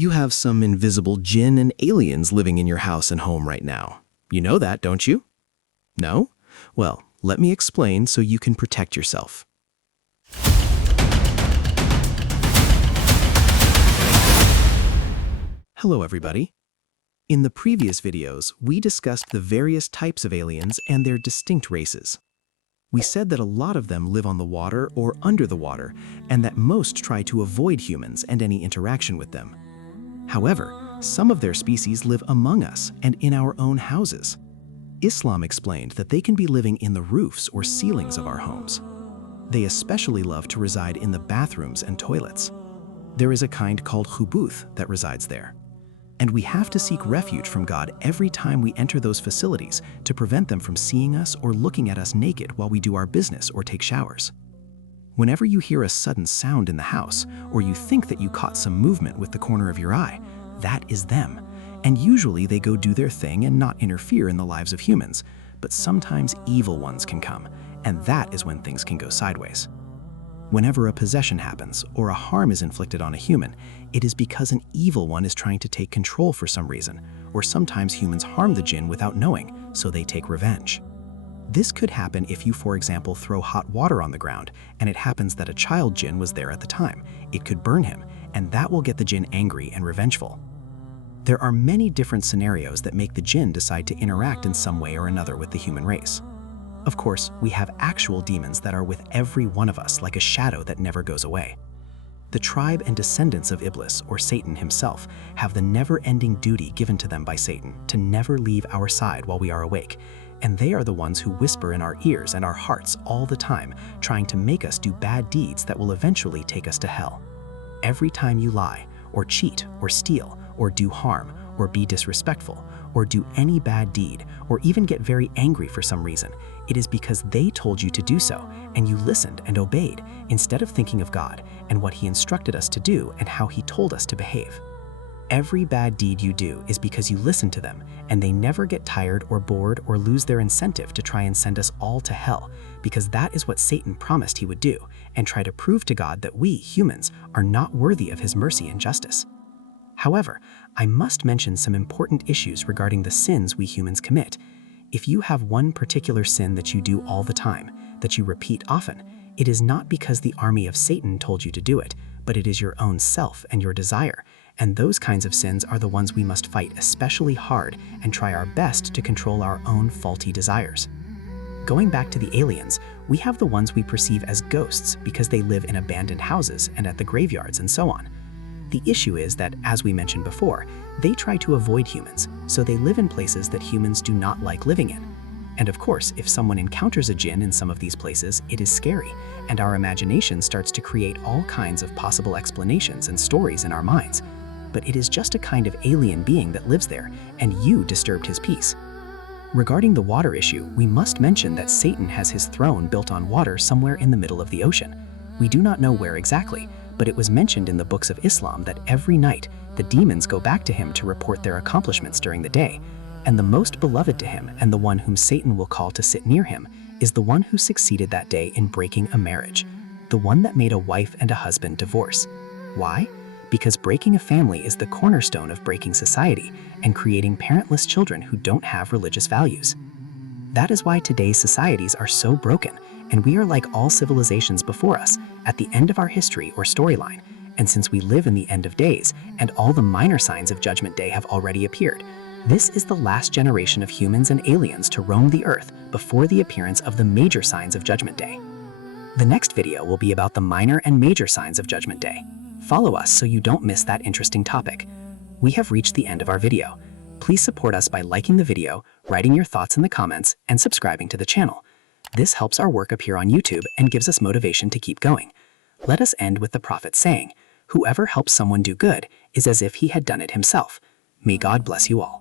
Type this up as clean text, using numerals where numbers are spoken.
You have some invisible jinn and aliens living in your house and home right now. You know that, don't you? No? Well, let me explain so you can protect yourself. Hello, everybody. In the previous videos, we discussed the various types of aliens and their distinct races. We said that a lot of them live on the water or under the water, and that most try to avoid humans and any interaction with them. However, some of their species live among us and in our own houses. Islam explained that they can be living in the roofs or ceilings of our homes. They especially love to reside in the bathrooms and toilets. There is a kind called khubuth that resides there. And we have to seek refuge from God every time we enter those facilities to prevent them from seeing us or looking at us naked while we do our business or take showers. Whenever you hear a sudden sound in the house, or you think that you caught some movement with the corner of your eye, that is them. And usually they go do their thing and not interfere in the lives of humans, but sometimes evil ones can come, and that is when things can go sideways. Whenever a possession happens or a harm is inflicted on a human, it is because an evil one is trying to take control for some reason, or sometimes humans harm the jinn without knowing, so they take revenge. This could happen if you, for example, throw hot water on the ground, and it happens that a child jinn was there at the time. It could burn him, and that will get the jinn angry and revengeful. There are many different scenarios that make the jinn decide to interact in some way or another with the human race. Of course, we have actual demons that are with every one of us like a shadow that never goes away. The tribe and descendants of Iblis, or Satan himself, have the never-ending duty given to them by Satan to never leave our side while we are awake, and they are the ones who whisper in our ears and our hearts all the time, trying to make us do bad deeds that will eventually take us to hell. Every time you lie, or cheat, or steal, or do harm, or be disrespectful, or do any bad deed, or even get very angry for some reason, it is because they told you to do so, and you listened and obeyed, instead of thinking of God and what He instructed us to do and how He told us to behave. Every bad deed you do is because you listen to them, and they never get tired or bored or lose their incentive to try and send us all to hell, because that is what Satan promised he would do, and try to prove to God that we, humans, are not worthy of His mercy and justice. However, I must mention some important issues regarding the sins we humans commit. If you have one particular sin that you do all the time, that you repeat often, it is not because the army of Satan told you to do it, but it is your own self and your desire, and those kinds of sins are the ones we must fight especially hard and try our best to control our own faulty desires. Going back to the aliens, we have the ones we perceive as ghosts because they live in abandoned houses and at the graveyards and so on. The issue is that, as we mentioned before, they try to avoid humans, so they live in places that humans do not like living in. And of course, if someone encounters a jinn in some of these places, it is scary, and our imagination starts to create all kinds of possible explanations and stories in our minds. But it is just a kind of alien being that lives there, and you disturbed his peace. Regarding the water issue, we must mention that Satan has his throne built on water somewhere in the middle of the ocean. We do not know where exactly, but it was mentioned in the books of Islam that every night the demons go back to him to report their accomplishments during the day, and the most beloved to him and the one whom Satan will call to sit near him is the one who succeeded that day in breaking a marriage, the one that made a wife and a husband divorce. Why? Because breaking a family is the cornerstone of breaking society and creating parentless children who don't have religious values. That is why today's societies are so broken, and we are like all civilizations before us, at the end of our history or storyline. And since we live in the end of days, and all the minor signs of Judgment Day have already appeared, this is the last generation of humans and aliens to roam the earth before the appearance of the major signs of Judgment Day. The next video will be about the minor and major signs of Judgment Day. Follow us so you don't miss that interesting topic. We have reached the end of our video. Please support us by liking the video, writing your thoughts in the comments, and subscribing to the channel. This helps our work appear on YouTube and gives us motivation to keep going. Let us end with the Prophet saying, "Whoever helps someone do good is as if he had done it himself." May God bless you all.